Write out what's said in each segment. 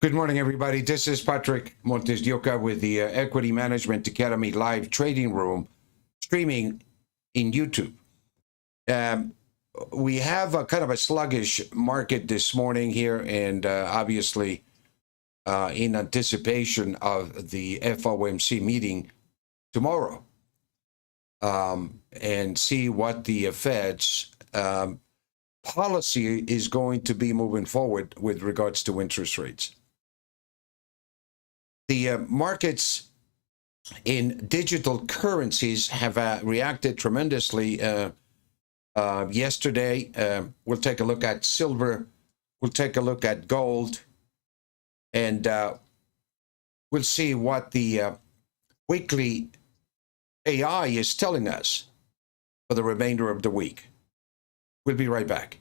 Good morning, everybody. This is Patrick MontesDeOca with the Equity Management Academy live trading room, streaming in YouTube. Um, we have a kind of a sluggish market this morning here, and obviously, in anticipation of the FOMC meeting tomorrow, and see what the Fed's policy is going to be moving forward with regards to interest rates. The markets in digital currencies have reacted tremendously yesterday. We'll take a look at silver, we'll take a look at gold, and we'll see what the weekly AI is telling us for the remainder of the week. We'll be right back.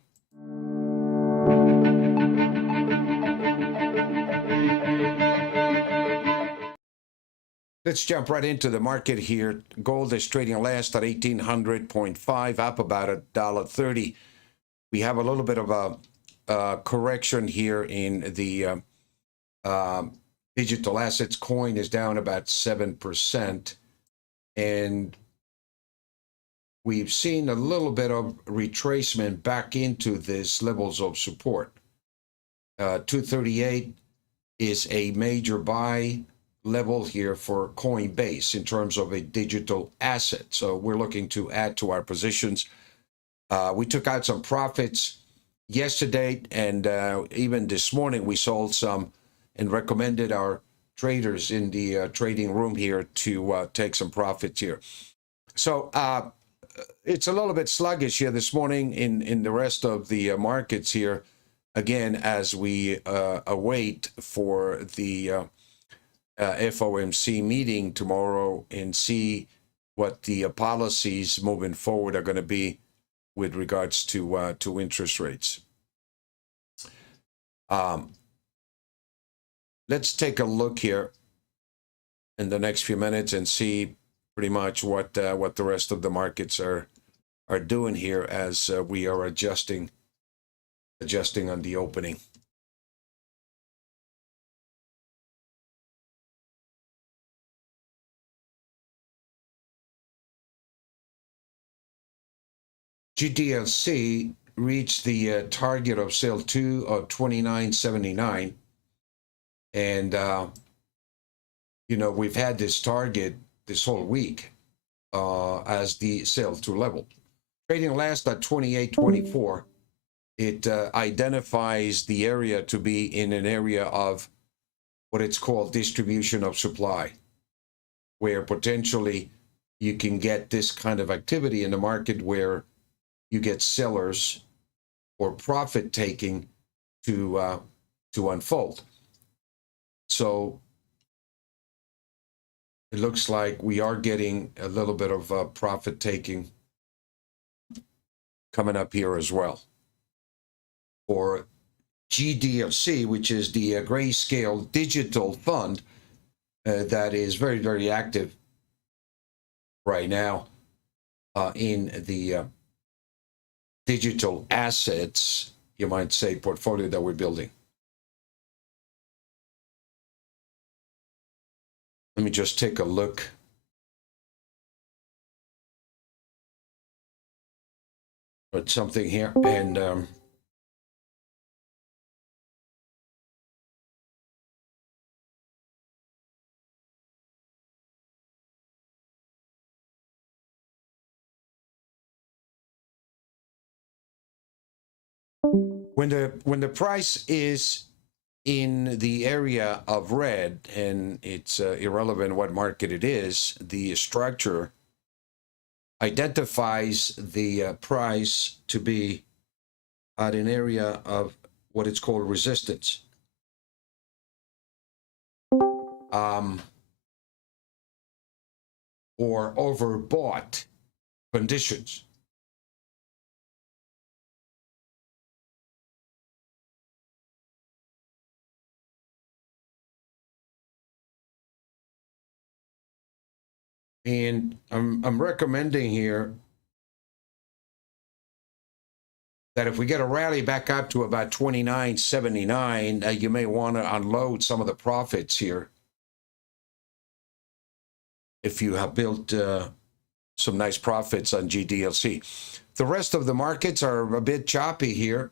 Let's jump right into the market here. Gold is trading last at 1800.5, up about $1.30. We have a little bit of a correction here in the digital assets. Coin is down about 7%. And we've seen a little bit of retracement back into these levels of support. 238 is a major buy level here for Coinbase in terms of a digital asset. So we're looking to add to our positions. We took out some profits yesterday, and even this morning we sold some and recommended our traders in the trading room here to take some profits here. So it's a little bit sluggish here this morning in the rest of the markets here, again, as we await for the FOMC meeting tomorrow and see what the policies moving forward are going to be with regards to interest rates. Let's take a look here in the next few minutes and see pretty much what the rest of the markets are doing here as we are adjusting on the opening. GDLC reached the target of sale 2 of 29.79, and we've had this target this whole week as the sale 2 level. Trading last at 28.24, it identifies the area to be in an area of what it's called distribution of supply, where potentially you can get this kind of activity in the market where you get sellers or profit taking to unfold. So it looks like we are getting a little bit of profit taking coming up here as well. For GDFC, which is the Grayscale Digital Fund that is very, very active right now in the digital assets, you might say, portfolio that we're building. Let me just take a look. At something here, and when the price is in the area of red, and it's irrelevant what market it is, the structure identifies the price to be at an area of what it's called resistance. Or overbought conditions. And I'm recommending here that if we get a rally back up to about 29.79, you may want to unload some of the profits here if you have built some nice profits on GDLC. The rest of the markets are a bit choppy here.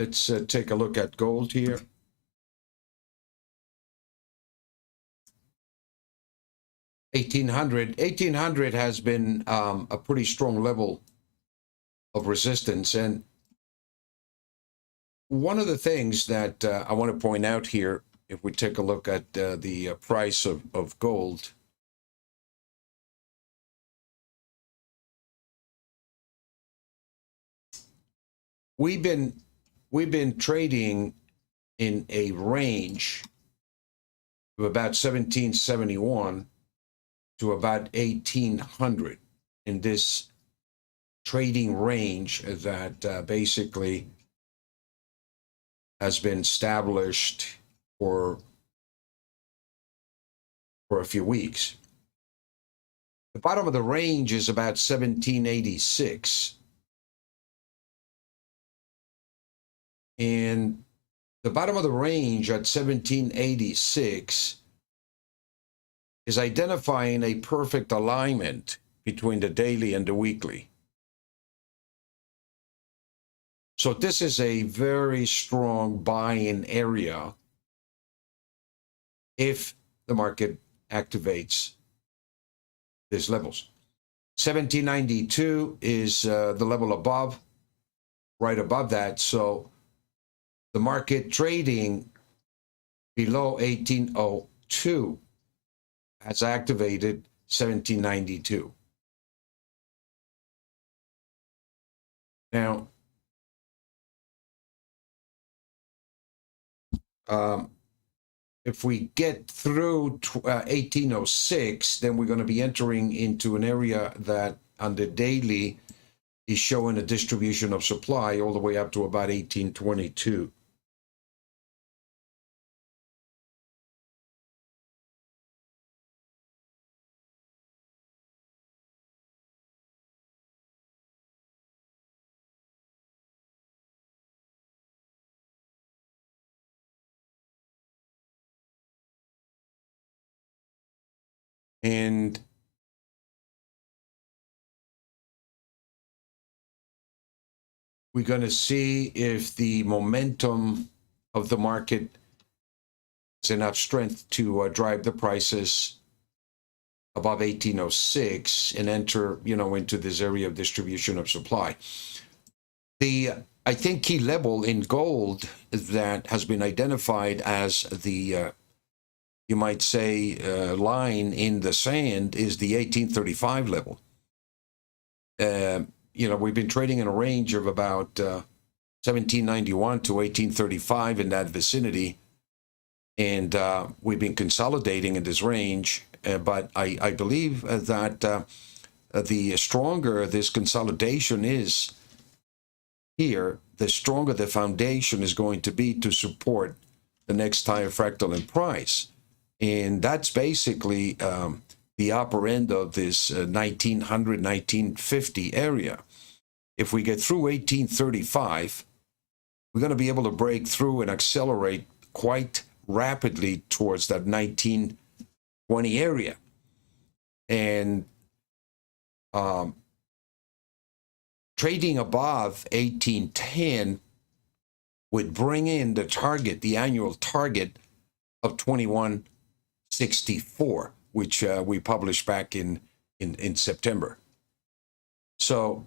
Let's take a look at gold here. $1,800 has been a pretty strong level of resistance. And one of the things that I want to point out here, if we take a look at the price of gold, we've been trading in a range of about 1771 to about 1800 in this trading range that basically has been established for a few weeks. The bottom of the range is about 1786. And the bottom of the range at 1786 is identifying a perfect alignment between the daily and the weekly. So this is a very strong buy-in area if the market activates these levels. 1792 is the level above, right above that. So the market trading below 1802 has activated 1792. Now, if we get through 1806, then we're going to be entering into an area that on the daily is showing a distribution of supply all the way up to about 1822. And we're going to see if the momentum of the market has enough strength to drive the prices above 1806 and enter, into this area of distribution of supply. I think key level in gold that has been identified as the you might say line in the sand is the 1835 level. We've been trading in a range of about 1791 to 1835 in that vicinity, and we've been consolidating in this range. But I believe that the stronger this consolidation is here, the stronger the foundation is going to be to support the next higher fractal in price. And that's basically the upper end of this 1900, 1950 area. If we get through 1835, we're going to be able to break through and accelerate quite rapidly towards that 1920 area. And trading above 1810 would bring in the target, the annual target of 2164, which we published back in September. So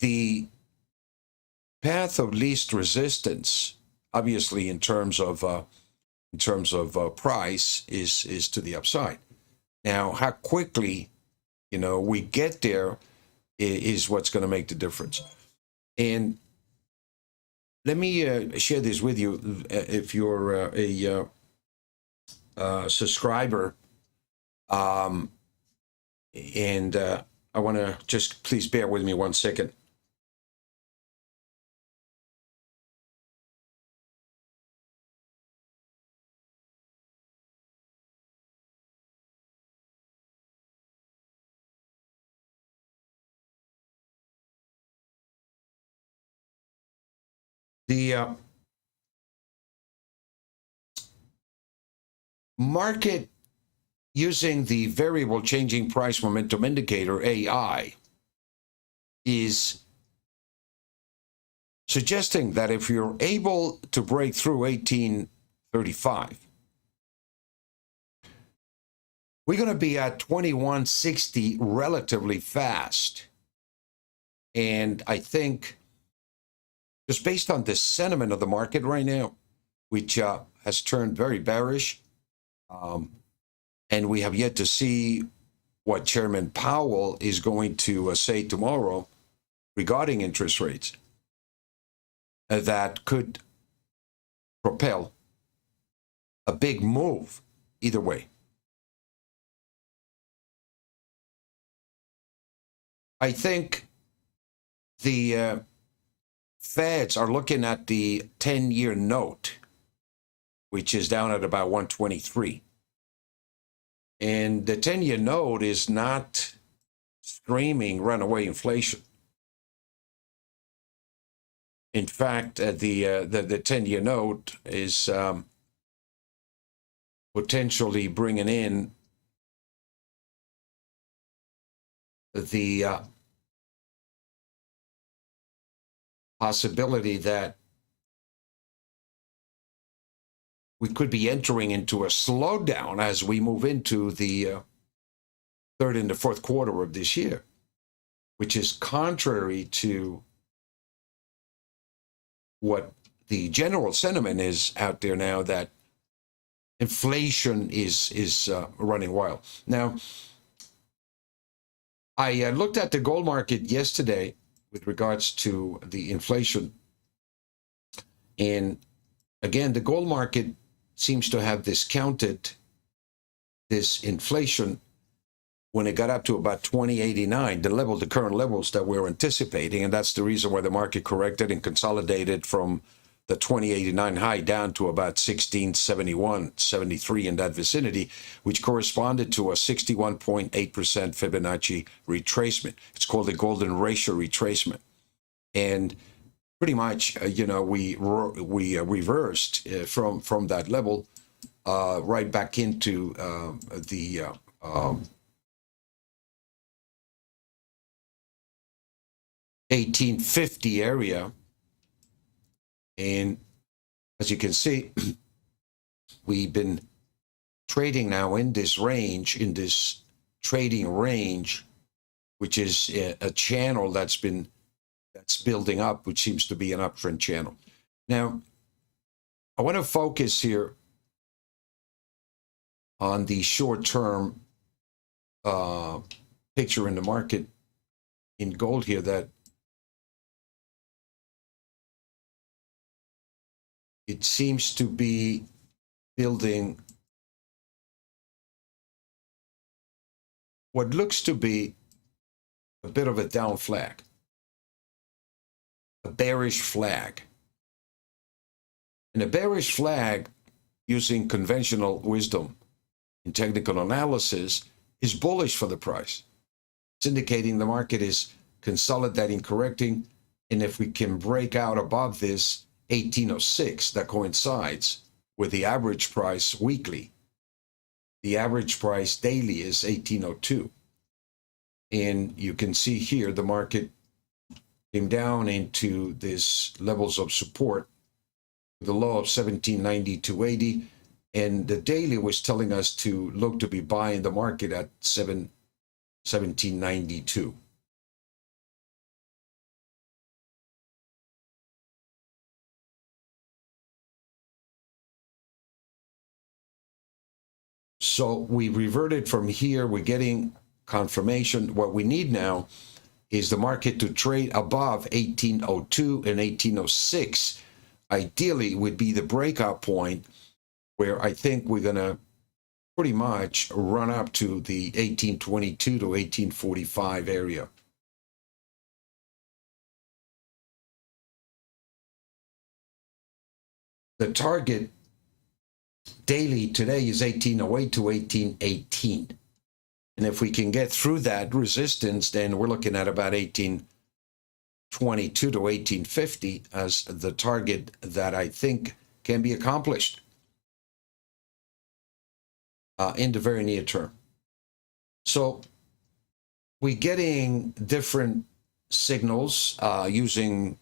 the path of least resistance, obviously, in terms of price, is to the upside. Now, how quickly, we get there is what's going to make the difference. And let me share this with you. If you're a subscriber, and I want to just please bear with me 1 second. The market using the variable changing price momentum indicator, AI, is suggesting that if you're able to break through 1835, we're going to be at 2160 relatively fast. And I think just based on the sentiment of the market right now, which has turned very bearish, and we have yet to see what Chairman Powell is going to say tomorrow regarding interest rates, that could propel a big move either way. I think the Feds are looking at the 10-year note, which is down at about 123. And the 10-year note is not screaming runaway inflation. In fact, the 10-year note is potentially bringing in the possibility that we could be entering into a slowdown as we move into the third and the fourth quarter of this year, which is contrary to what the general sentiment is out there now, that inflation is running wild. Now, I looked at the gold market yesterday with regards to the inflation. And again, the gold market seems to have discounted this inflation when it got up to about 2089, the current levels that we're anticipating. And that's the reason why the market corrected and consolidated from the 2089 high down to about 1671, 73 in that vicinity, which corresponded to a 61.8% Fibonacci retracement. It's called the golden ratio retracement. And pretty much, we reversed from that level right back into the 1850 area. And as you can see, we've been trading now in this range, in this trading range, which is a channel that's building up, which seems to be an uptrend channel. Now, I want to focus here on the short-term picture in the market in gold here, that it seems to be building what looks to be a bit of a down flag, a bearish flag. And a bearish flag, using conventional wisdom in technical analysis, is bullish for the price. It's indicating the market is consolidating, correcting, and if we can break out above this 1806, that coincides with the average price weekly. The average price daily is 1802. And you can see here the market came down into these levels of support, the low of 1790-280, and the daily was telling us to look to be buying the market at 1792. So we reverted from here. We're getting confirmation. What we need now is the market to trade above 1802 and 1806. Ideally would be the breakout point, where I think we're going to pretty much run up to the 1822 to 1845 area. The target daily today is 1808 to 1818. And if we can get through that resistance, then we're looking at about 1820 1822 to 1850 as the target that I think can be accomplished in the very near term. So we're getting different signals using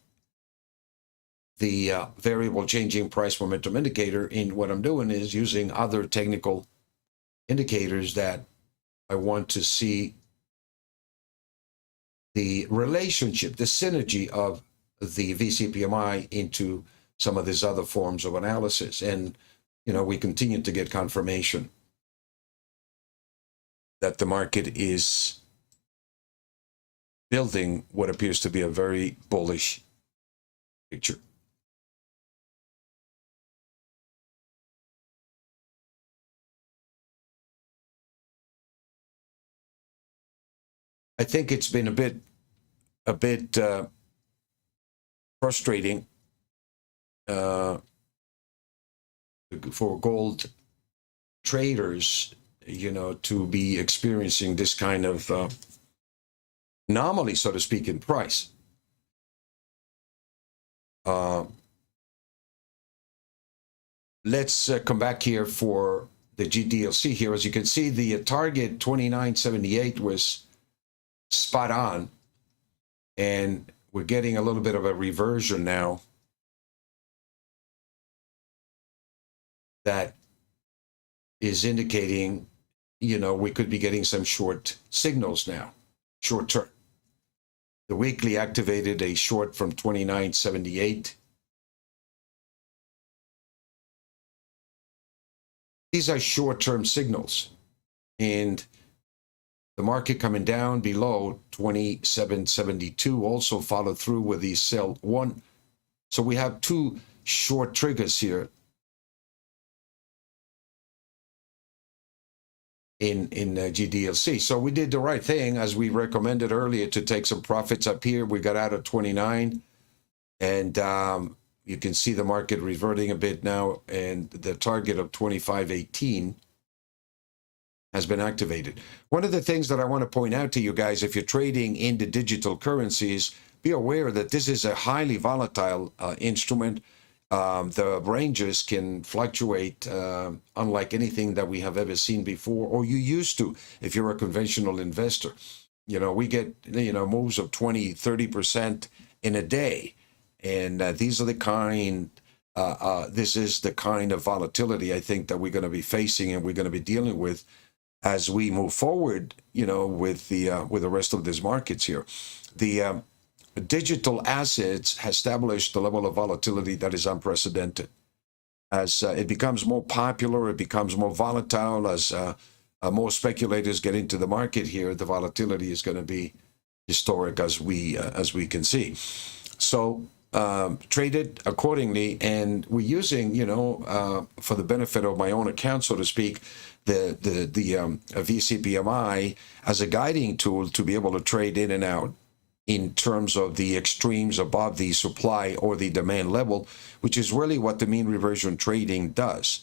the variable changing price momentum indicator. And what I'm doing is using other technical indicators that I want to see the relationship, the synergy of the VCPMI into some of these other forms of analysis. And, you know, we continue to get confirmation that the market is building what appears to be a very bullish picture. I think it's been a bit frustrating for gold traders, you know, to be experiencing this kind of anomaly, so to speak, in price. Let's come back here for the GDLC here. As you can see, the target 2978 was spot on, and we're getting a little bit of a reversion now that is indicating, you know, we could be getting some short signals now, short term. The weekly activated a short from 2978. These are short-term signals, and the market coming down below 2772 also followed through with the sell one. So we have two short triggers here in GDLC. So we did the right thing, as we recommended earlier, to take some profits up here. We got out of 29, and you can see the market reverting a bit now, and the target of 2518 has been activated. One of the things that I want to point out to you guys, if you're trading in the digital currencies, be aware that this is a highly volatile instrument. The ranges can fluctuate unlike anything that we have ever seen before, or you used to if you're a conventional investor. You know, we get, you know, moves of 20, 30% in a day. And these are the kind, this is the kind of volatility I think that we're going to be facing and we're going to be dealing with as we move forward, you know, with the rest of these markets here. The digital assets has established a level of volatility that is unprecedented. As it becomes more popular, it becomes more volatile. As more speculators get into the market here, the volatility is going to be historic, as we can see. So traded accordingly, and we're using, you know, for the benefit of my own account, so to speak, the VCPMI as a guiding tool to be able to trade in and out in terms of the extremes above the supply or the demand level, which is really what the mean reversion trading does.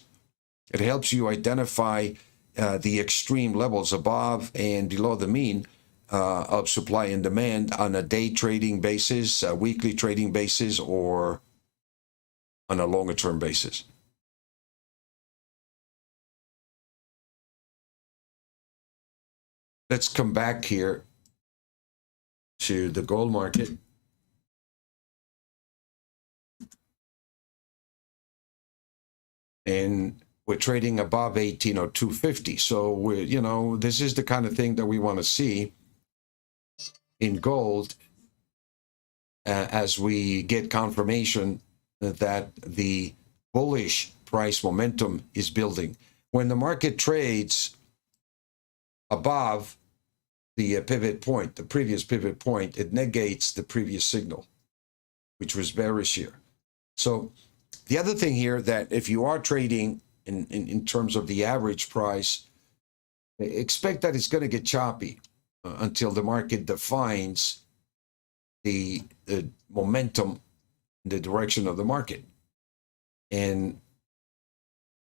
It helps you identify the extreme levels above and below the mean of supply and demand on a day trading basis, a weekly trading basis, or on a longer term basis. Let's come back here to the gold market. And we're trading above 1802.50. So we're, you know, this is the kind of thing that we want to see in gold as we get confirmation that the bullish price momentum is building. When the market trades above the pivot point, the previous pivot point, it negates the previous signal, which was bearish here. So the other thing here, that if you are trading in terms of the average price, expect that it's going to get choppy until the market defines the momentum in the direction of the market. And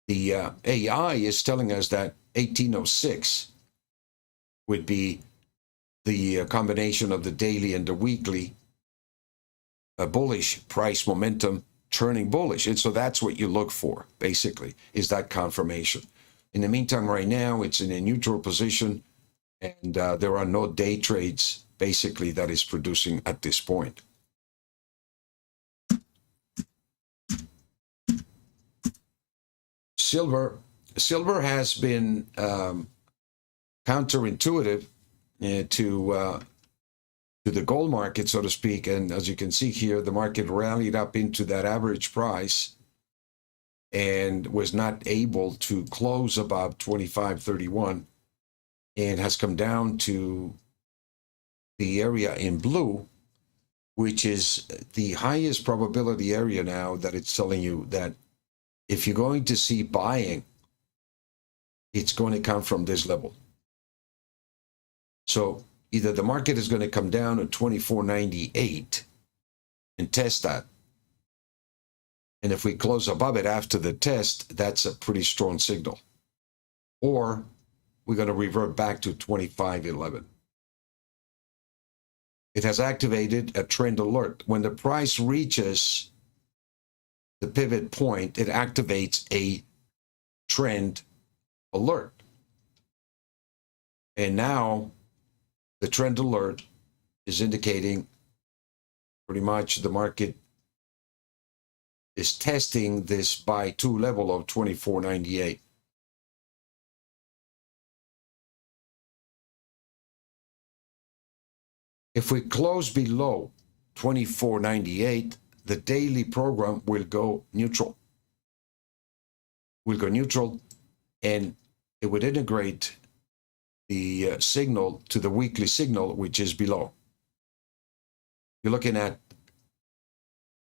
the AI is telling us that 1806 would be the combination of the daily and the weekly a bullish price momentum turning bullish. And so that's what you look for, basically, is that confirmation. In the meantime, right now, it's in a neutral position, and there are no day trades, basically, that is producing at this point. Silver has been counterintuitive to the gold market, so to speak. And as you can see here, the market rallied up into that average price and was not able to close above 25.31 and has come down to the area in blue, which is the highest probability area now that it's telling you that if you're going to see buying, it's going to come from this level. So either the market is going to come down to 24.98 and test that. And if we close above it after the test, that's a pretty strong signal. Or we're going to revert back to 25.11. It has activated a trend alert. When the price reaches the pivot point, it activates a trend alert. And now the trend alert is indicating pretty much the market is testing this buy two level of 24.98. If we close below 24.98, the daily program will go neutral. Will go neutral, and it would integrate the signal to the weekly signal, which is below. You're looking at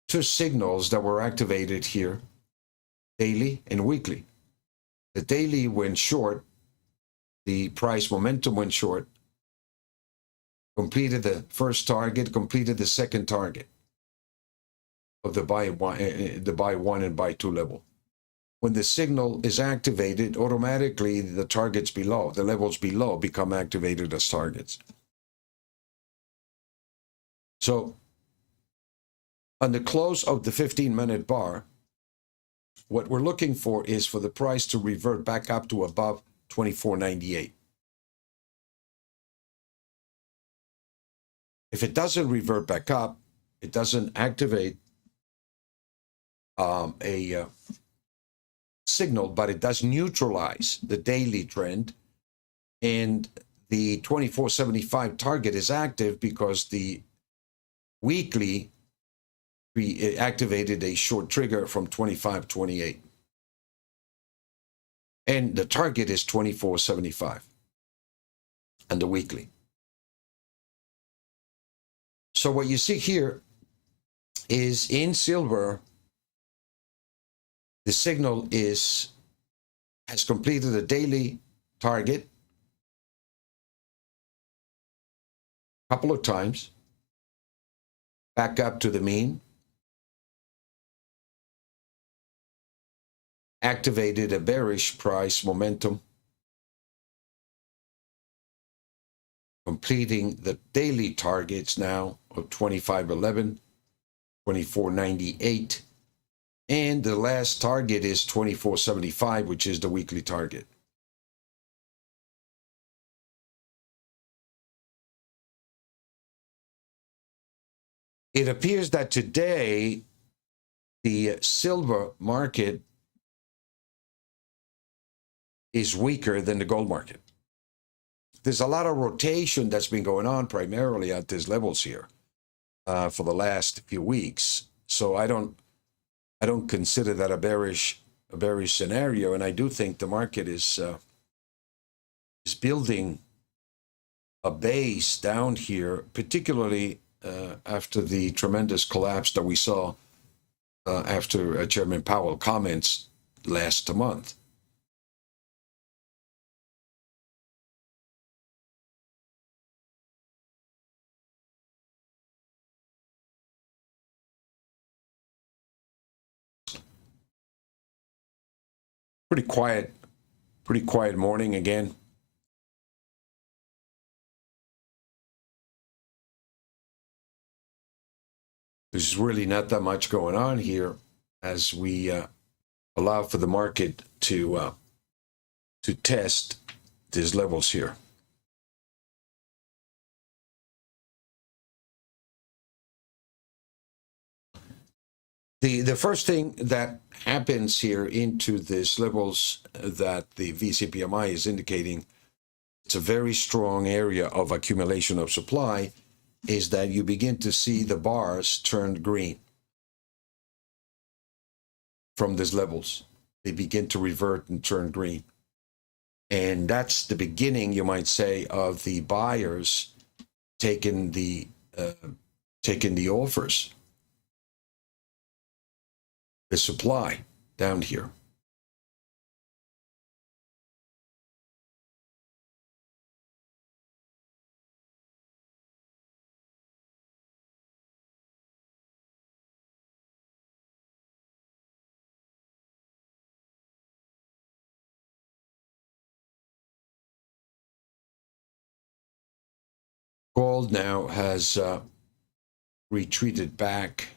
two signals that were activated here, daily and weekly. The daily went short, the price momentum went short, completed the first target, completed the second target of the buy one and buy two level. When the signal is activated, automatically the targets below, the levels below, become activated as targets. So on the close of the 15-minute bar, what we're looking for is for the price to revert back up to above 24.98. If it doesn't revert back up, it doesn't activate a signal, but it does neutralize the daily trend, and the 24.75 target is active because the weekly activated a short trigger from 25.28, and the target is 24.75 and the weekly. So what you see here is in silver, the signal has completed a daily target a couple of times, back up to the mean, activated a bearish price momentum, completing the daily targets now of 25.11, 24.98, and the last target is 24.75, which is the weekly target. It appears that today the silver market is weaker than the gold market. There's a lot of rotation that's been going on primarily at these levels here for the last few weeks. So I don't consider that a bearish scenario, and I do think the market is building a base down here, particularly after the tremendous collapse that we saw after Chairman Powell comments last month. Pretty quiet morning again. There's really not that much going on here as we allow for the market to test these levels here. The first thing that happens here into these levels that the VCPMI is indicating, it's a very strong area of accumulation of supply, is that you begin to see the bars turn green from these levels. They begin to revert and turn green. And that's the beginning, you might say, of the buyers taking the offers, the supply down here. Gold now has retreated back.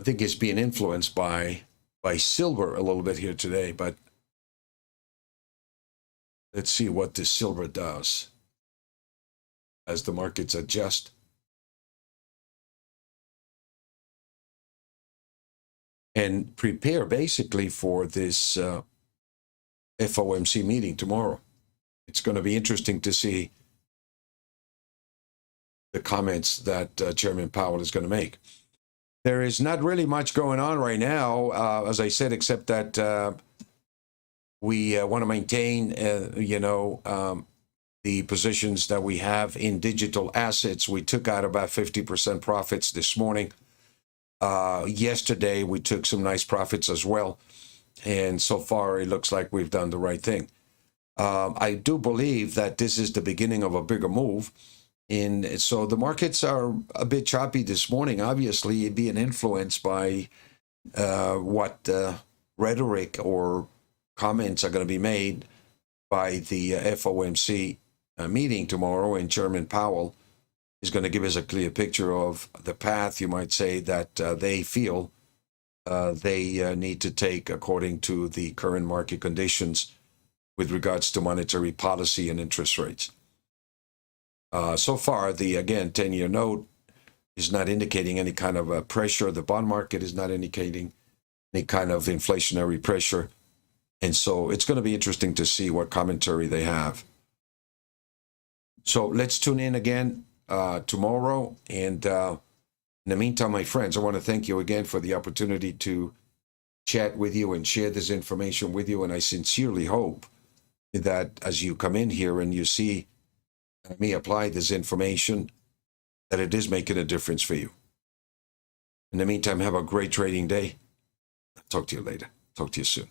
I think it's being influenced by silver a little bit here today, but let's see what this silver does as the markets adjust. And prepare basically for this FOMC meeting tomorrow. It's going to be interesting to see the comments that Chairman Powell is going to make. There is not really much going on right now, as I said, except that we want to maintain, the positions that we have in digital assets. We took out about 50% profits this morning. Yesterday, we took some nice profits as well. And so far, it looks like we've done the right thing. I do believe that this is the beginning of a bigger move. And so the markets are a bit choppy this morning, obviously being influenced by what rhetoric or comments are going to be made by the FOMC meeting tomorrow. And Chairman Powell is going to give us a clear picture of the path, you might say, that they feel they need to take according to the current market conditions with regards to monetary policy and interest rates. So far, the 10-year note is not indicating any kind of pressure. The bond market is not indicating any kind of inflationary pressure. And so it's going to be interesting to see what commentary they have. So let's tune in again tomorrow. And in the meantime, my friends, I want to thank you again for the opportunity to chat with you and share this information with you. And I sincerely hope that as you come in here and you see me apply this information, that it is making a difference for you. In the meantime, have a great trading day. Talk to you later. Talk to you soon.